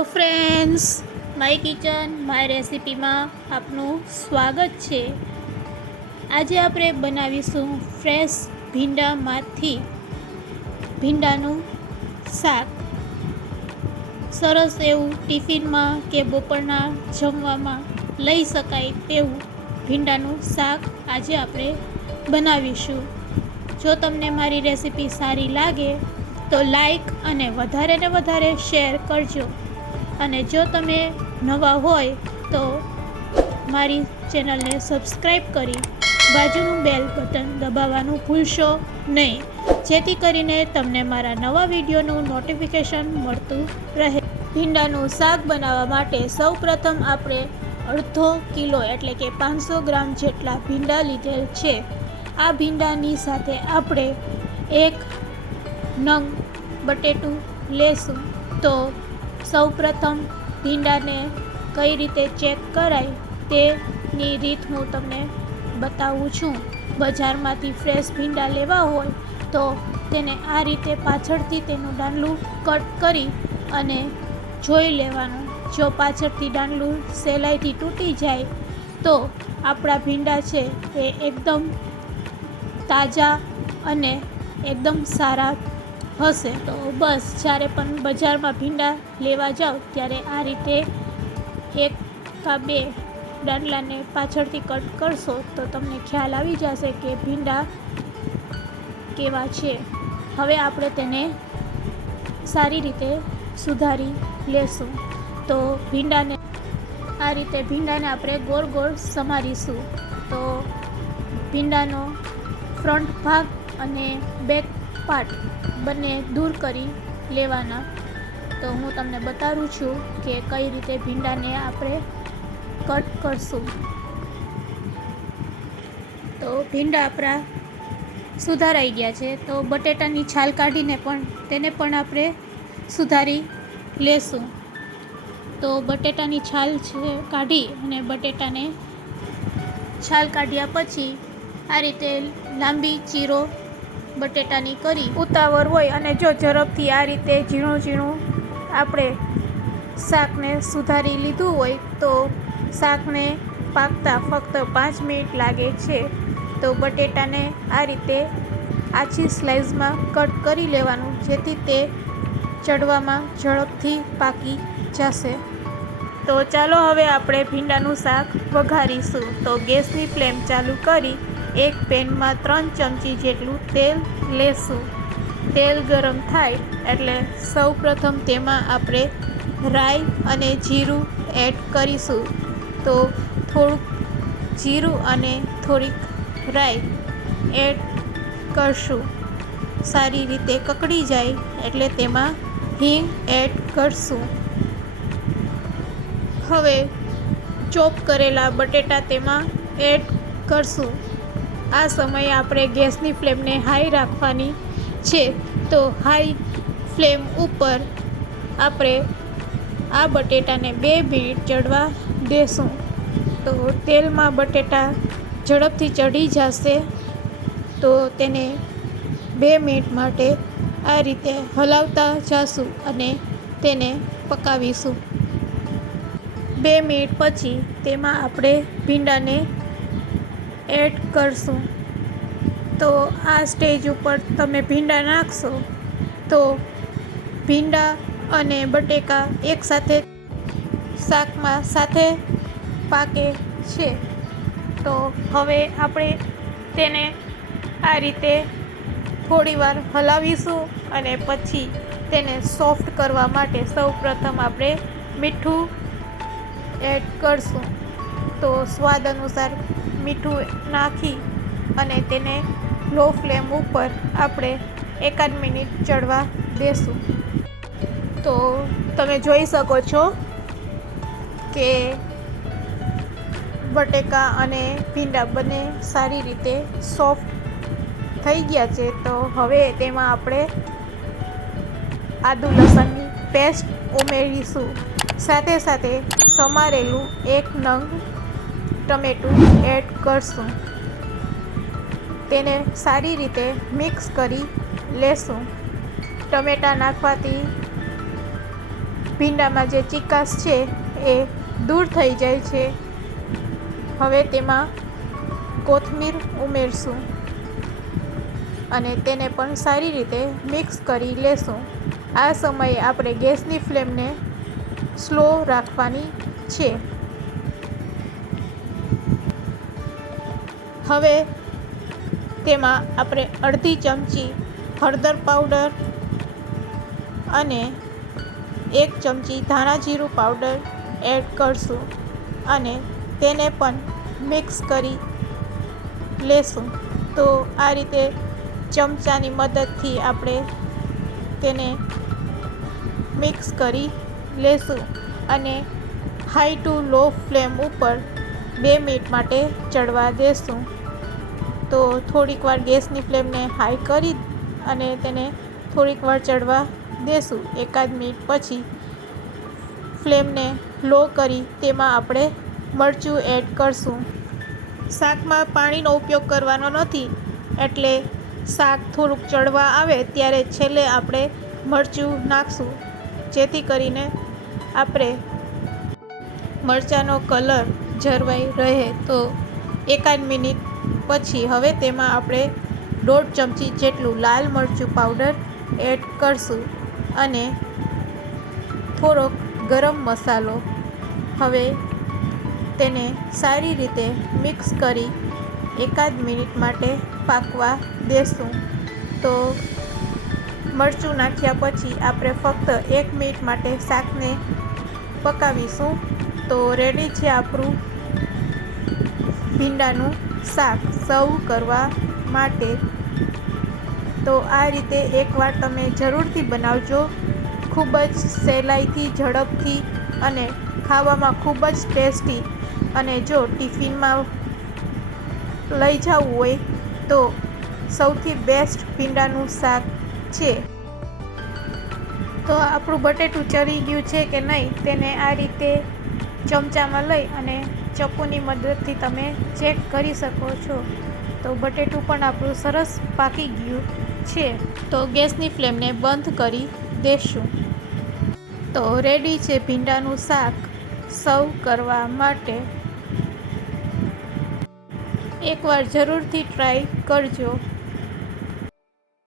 Hello friends, my kitchen my રેસિપીમાં આપનું સ્વાગત છે। આજે આપણે બનાવીશું ફ્રેશ ભીંડામાંથી ભીંડાનું શાક। સરસ એવું ટિફિનમાં કે બપોરના જમવામાં લઈ શકાય તેવું ભીંડાનું શાક આજે આપણે બનાવીશું। જો તમને મારી રેસિપી સારી લાગે તો લાઈક અને વધારે ને વધારે શેર કરજો। અને જો તમે નવા હોય તો મારી ચેનલને સબસ્ક્રાઈબ કરી બાજુનું બેલ બટન દબાવવાનું ભૂલશો નહીં, જેથી કરીને તમને મારા નવા વિડીયોનું નોટિફિકેશન મળતું રહે। ભીંડાનું શાક બનાવવા માટે સૌપ્રથમ આપણે અડધો કિલો એટલે કે 500 ગ્રામ જેટલા ભીંડા લીધેલ છે। આ ભીંડાની સાથે આપણે એક નંગ બટેટું લેશું। તો સૌપ્રથમ ભીંડાને કઈ રીતે ચેક કરાય તેની રીત હું તમને બતાવું છું। બજારમાંથી ફ્રેશ ભીંડા લેવા હોય તો તેને આ રીતે પાછળથી તેનું ડાંડલું કટ કરી અને જોઈ લેવાનું। જો પાછળથી ડાંડલું સહેલાઈથી તૂટી જાય તો આપણા ભીંડા છે એ એકદમ તાજા અને એકદમ સારા હશે। તો બસ જ્યારે પણ બજારમાં ભીંડા લેવા જાઓ ત્યારે આ રીતે એક કા બે ડાંડલાને પાછળથી કટ કરશો તો તમને ખ્યાલ આવી જશે કે ભીંડા કેવા છે। હવે આપણે તેને સારી રીતે સુધારી લેશું। તો ભીંડાને આ રીતે ભીંડાને આપણે ગોળ ગોળ સમારીશું। તો ભીંડાનો ફ્રન્ટ ભાગ અને બેક પાર્ટ બંને દૂર કરી લેવાના। તો હું તમને બતાવું છું કે કઈ રીતે ભીંડાને આપણે કટ કરશું। તો ભીંડા આપણા સુધારાઈ ગયા છે। તો બટેટાની છાલ કાઢીને તેને પણ આપણે સુધારી લેશું। તો બટેટાની છાલ છે કાઢી અને બટેટાને છાલ કાઢ્યા પછી આ રીતે લાંબી ચીરો બટેટાની કરી ઉતાવળ હોય અને જો ઝડપથી આ રીતે ઝીણું ઝીણું આપણે શાકને સુધારી લીધું હોય તો શાકને પાકતા ફક્ત 5 મિનિટ લાગે છે। તો બટેટાને આ રીતે આછી સ્લાઇસમાં કટ કરી લેવાનું, જેથી તે ચડવામાં ઝડપથી પાકી જશે। તો ચાલો હવે આપણે ભીંડાનું શાક વઘારીશું। તો ગેસની ફ્લેમ ચાલુ કરી એક પેનમાં 3 ચમચી જેટલું તેલ લેશું। તેલ ગરમ થાય એટલે સૌપ્રથમ તેમાં આપણે રાઈ અને જીરું એડ કરીશું। તો થોડુંક જીરું અને થોડીક રાઈ એડ કરશું। સારી રીતે કકડી જાય એટલે તેમાં હિંગ એડ કરશું। હવે ચોપ કરેલા બટેટા તેમાં એડ કરશું। આ સમયે આપણે ગેસની ફ્લેમને હાઈ રાખવાની છે। તો હાઈ ફ્લેમ ઉપર આપણે આ બટેટાને 2 મિનિટ ચડવા દેશું। તો તેલમાં બટેટા ઝડપથી ચડી જશે તો તેને 2 મિનિટ માટે આ રીતે હલાવતા જશું અને તેને પકાવીશું। 2 મિનિટ પછી તેમાં આપણે ભીંડાને એડ કરશું। તો આ સ્ટેજ ઉપર તમે ભીંડા નાખશો તો ભીંડા અને બટેકા એકસાથે શાકમાં સાથે પાકે છે। તો હવે આપણે તેને આ રીતે થોડીવાર હલાવીશું અને પછી તેને સોફ્ટ કરવા માટે સૌપ્રથમ આપણે મીઠું એડ કરશું। તો સ્વાદ અનુસાર મીઠું નાખી અને તેને લો ફ્લેમ ઉપર આપણે 1 મિનિટ ચડવા દેશું। તો તમે જોઈ શકો છો કે બટેકા અને ભીંડા બંને સારી રીતે સોફ્ટ થઈ ગયા છે। તો હવે તેમાં આપણે આદુ લસણની પેસ્ટ ઉમેરીશું। સાથે સાથે સમારેલું 1 નંગ ટમેટું એડ કરશું। તેને સારી રીતે મિક્સ કરી લેશું। ટમેટાં નાખવાથી ભીંડામાં જે ચીકાશ છે એ દૂર થઈ જાય છે. હવે તેમાં કોથમીર ઉમેરશું અને તેને પણ સારી રીતે મિક્સ કરી લેશું. આ સમયે આપણે ગેસની ફ્લેમને સ્લો રાખવાની છે. હવે તેમાં આપણે અડધી ચમચી હળદર પાવડર અને 1 ચમચી ધાણા જીરું પાવડર એડ કરશું અને તેને પણ મિક્સ કરી લેશું. તો આ રીતે ચમચાની મદદથી આપણે તેને મિક્સ કરી લેશું અને હાઈ ટુ લો ફ્લેમ ઉપર 2 મિનિટ માટે ચડવા દેશું. તો થોડીક વાર ગેસની ફ્લેમને હાઈ કરી અને તેને થોડીક વાર ચડવા દેશું. 1 મિનિટ પછી ફ્લેમને લો કરી તેમાં આપણે મરચું એડ કરશું. શાકમાં પાણીનો ઉપયોગ કરવાનો નથી, એટલે શાક થોડુંક ચડવા આવે ત્યારે છેલ્લે આપણે મરચું નાખશું, જેથી કરીને આપણે મરચાંનો કલર જળવાઈ રહે. તો 1 મિનિટ પછી હવે તેમાં આપણે 1.5 ચમચી જેટલું લાલ મરચું પાવડર એડ કરશું અને થોડોક ગરમ મસાલો. હવે તેને સારી રીતે મિક્સ કરી 1 મિનિટ માટે પાકવા દેશું. તો મરચું નાખ્યા પછી આપણે ફક્ત 1 મિનિટ માટે શાકને પકાવીશું. તો રેડી છે આપણું ભીંડાનું શાક સર્વ કરવા માટે. તો આ રીતે એકવાર તમે જરૂરથી બનાવજો. ખૂબ જ સહેલાઈથી, ઝડપથી અને ખાવામાં ખૂબ જ ટેસ્ટી. અને જો ટિફિનમાં લઈ જવું હોય તો સૌથી બેસ્ટ ભીંડાનું શાક છે. તો આપણું બટેટું ચડી ગયું છે કે નહીં તેને આ રીતે ચમચામાં લઈ અને ચપ્પુની મદદથી તમે ચેક કરી શકો છો. તો બટેટું પણ આપણું સરસ પાકી ગયું છે. તો ગેસની ફ્લેમને બંધ કરી દેશું. તો રેડી છે ભીંડાનું શાક સર્વ કરવા માટે. એકવાર જરૂરથી ટ્રાય કરજો.